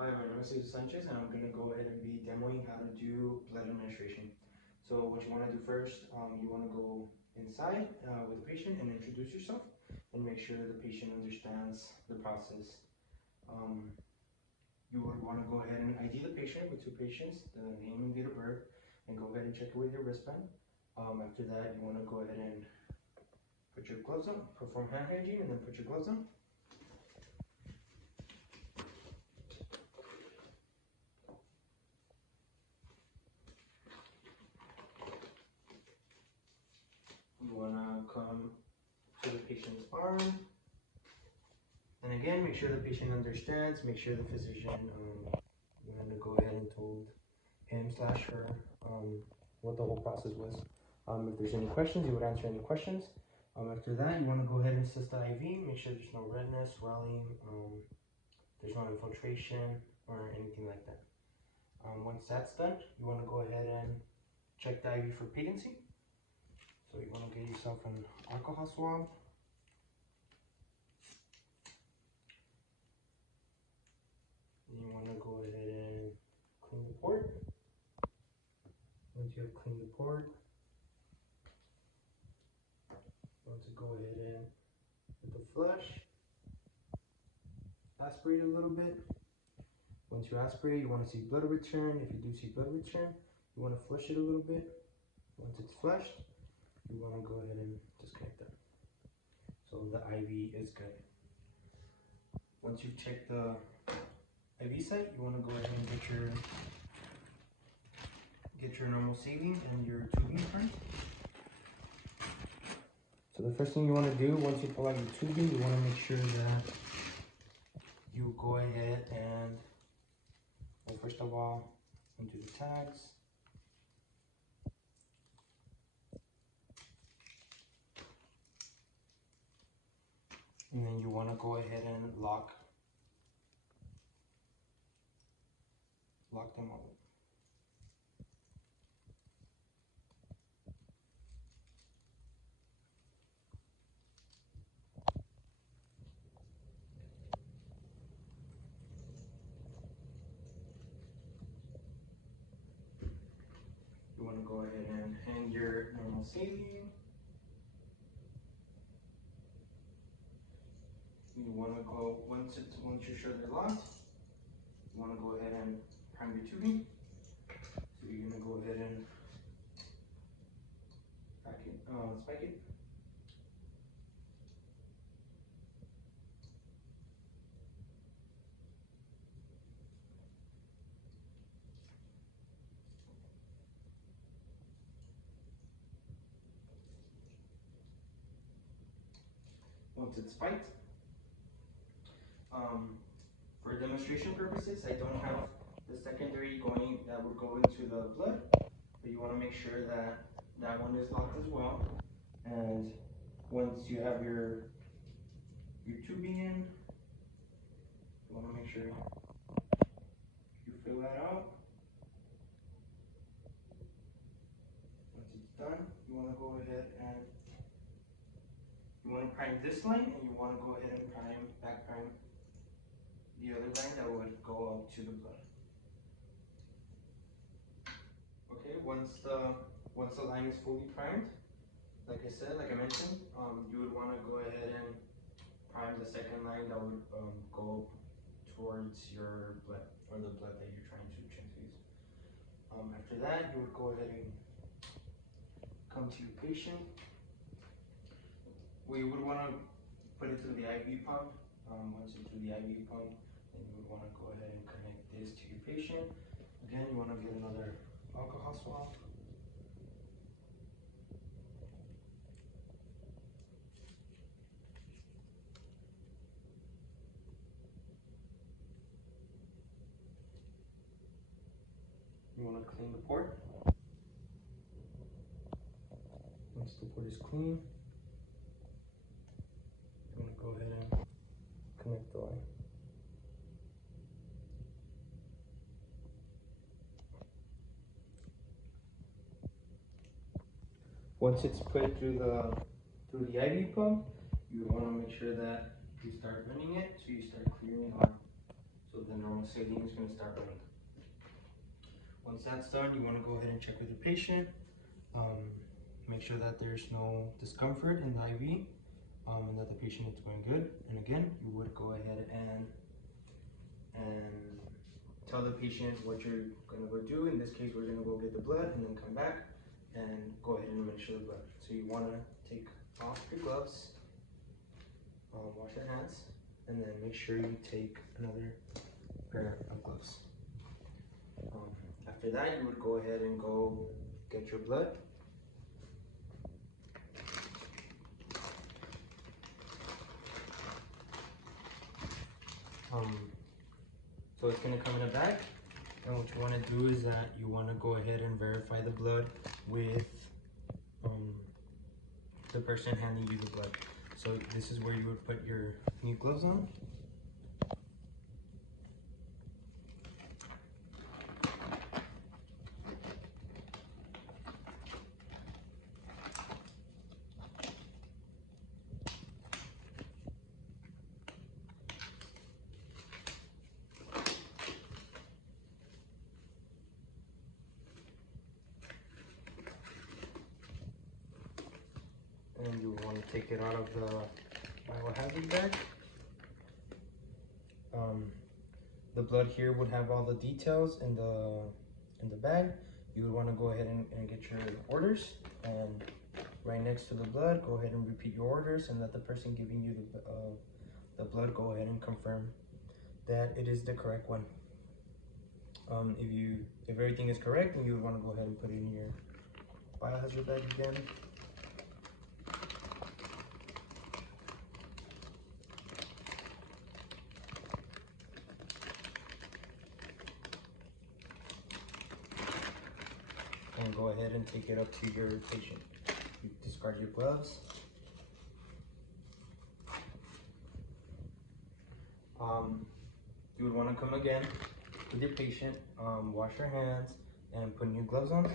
Hi, my name is Sanchez, and I'm going to go ahead and be demoing how to do blood administration. So what you want to do first, you want to go inside with the patient and introduce yourself and make sure the patient understands the process. You would want to go ahead and ID the patient with two patients, the name and date of birth, and go ahead and check it with your wristband. After that, you want to go ahead and put your gloves on, perform hand hygiene, and then put your gloves on. You want to come to the patient's arm. And again, make sure the patient understands, make sure the physician, you want to go ahead and told him/her what the whole process was. If there's any questions, you would answer any questions. After that, you want to go ahead and assist the IV, make sure there's no redness, swelling, there's no infiltration or anything like that. Once that's done, you want to go ahead and check the IV for patency. So you want to get yourself an alcohol swab. You want to go ahead and clean the port. Once you have cleaned the port, you want to go ahead and with the flush, aspirate a little bit. Once you aspirate, you want to see blood return. If you do see blood return, you want to flush it a little bit. Once it's flushed, you want to go ahead and disconnect that. So the IV is good. Once you've checked the IV site, you want to go ahead and get your normal saline and your tubing print. So the first thing you want to do once you pull out your tubing, you want to make sure that you go ahead and, well, first of all, undo the tags. And then you want to go ahead and lock them up. You want to go ahead and hang your normal saline. You want to go, once you're sure they're locked, you want to go ahead and prime your tubing. So you're going to go ahead and spike it. Once it's spiked, for demonstration purposes, I don't have the secondary going that would go into the blood, but you want to make sure that that one is locked as well. And once you have your tubing in, you want to make sure you fill that out. Once it's done, you want to go ahead and you want to prime this line, and you want to go ahead and back prime the other line that would go up to the blood. Okay, once the line is fully primed, like I mentioned, you would want to go ahead and prime the second line that would go towards your blood, or the blood that you're trying to transfuse. After that, you would go ahead and come to your patient. We would want to put it through the IV pump. Once it's through the IV pump, then you would want to go ahead and connect this to your patient. Again, you want to get another alcohol swab. You want to clean the port. Once the port is clean, you want to go ahead and connect the line. Once it's put through the IV pump, you want to make sure that you start running it, so you start clearing it on. So the normal saline is going to start running. Once that's done, you want to go ahead and check with your patient. Make sure that there's no discomfort in the IV, and that the patient is going good. And again, you would go ahead and tell the patient what you're going to go do. In this case, we're going to go get the blood and then come back and go ahead and administer the blood. So you want to take off your gloves, wash your hands, and then make sure you take another pair of gloves. After that, you would go ahead and go get your blood. So it's going to come in a bag, and what you want to do is that you want to go ahead and verify the blood with the person handing you the blood. So this is where you would put your new gloves on. And you want to take it out of the biohazard bag. The blood here would have all the details in the bag. You would want to go ahead and get your orders, and right next to the blood, go ahead and repeat your orders, and let the person giving you the blood go ahead and confirm that it is the correct one. If everything is correct, then you would want to go ahead and put it in your biohazard bag again. And go ahead and take it up to your patient. You discard your gloves. You would want to come again with your patient, wash your hands, and put new gloves on.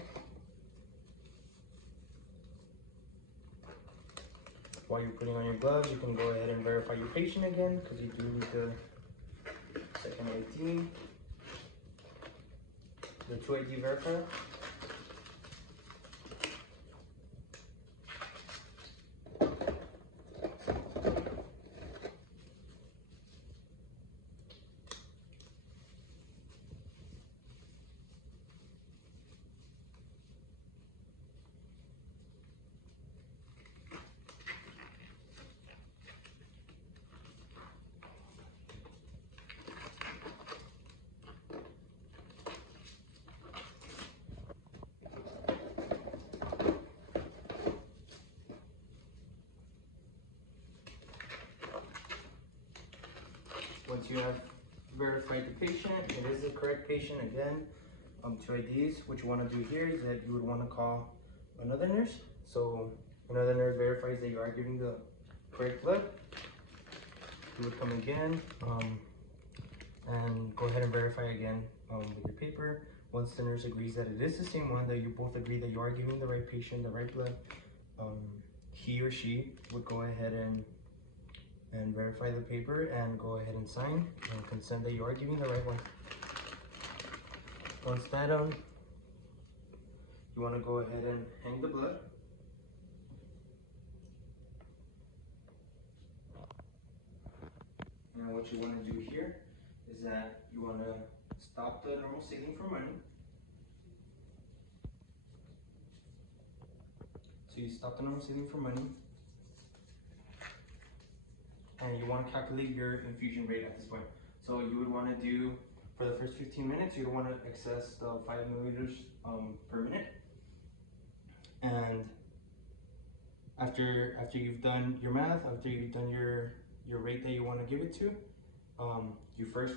While you're putting on your gloves, you can go ahead and verify your patient again, because you do need the second ID, the 2 ID verifier. Once you have verified the patient, it is the correct patient again, 2 IDs. What you want to do here is that you would want to call another nurse. So another nurse verifies that you are giving the correct blood. You would come again and go ahead and verify again with your paper. Once the nurse agrees that it is the same one, that you both agree that you are giving the right patient the right blood, he or she would go ahead and verify the paper and go ahead and sign and consent that you are giving the right one. Once that done, you want to go ahead and hang the blood. And what you want to do here is that you want to stop the normal saline from running. So you stop the normal saline from running. And you want to calculate your infusion rate at this point. So you would want to do, for the first 15 minutes, you would want to access the 5 milliliters per minute. And after you've done your math, after you've done your rate that you want to give it to, you first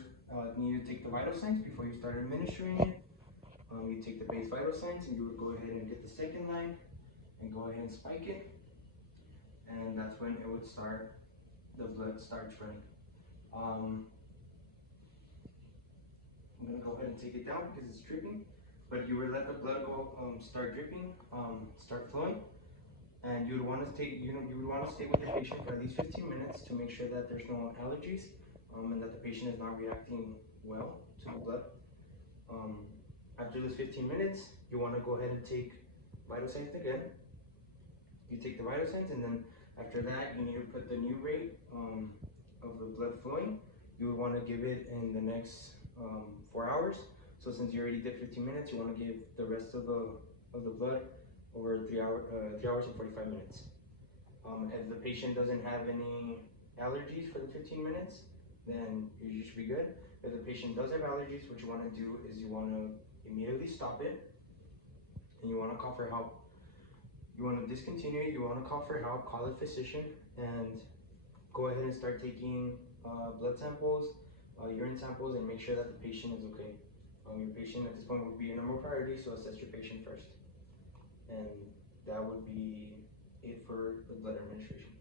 need to take the vital signs before you start administering it. You take the base vital signs, and you would go ahead and get the second line and go ahead and spike it. And that's when it would start. The blood starts running. I'm gonna go ahead and take it down because it's dripping, but you would let the blood go start dripping, start flowing, and you would want to stay. You would want to stay with the patient for at least 15 minutes to make sure that there's no allergies, and that the patient is not reacting well to the blood. After those 15 minutes, you want to go ahead and take vital signs again. You take the vital signs, and then after that, you need to put the new rate of the blood flowing. You would want to give it in the next 4 hours. So since you already did 15 minutes, you want to give the rest of the blood over 3 hours and 45 minutes. If the patient doesn't have any allergies for the 15 minutes, then you should be good. If the patient does have allergies, what you want to do is you want to immediately stop it, and you want to call for help. You want to discontinue it, you want to call for help, call a physician, and go ahead and start taking blood samples, urine samples, and make sure that the patient is okay. Your patient at this point would be a number priority, so assess your patient first. And that would be it for the blood administration.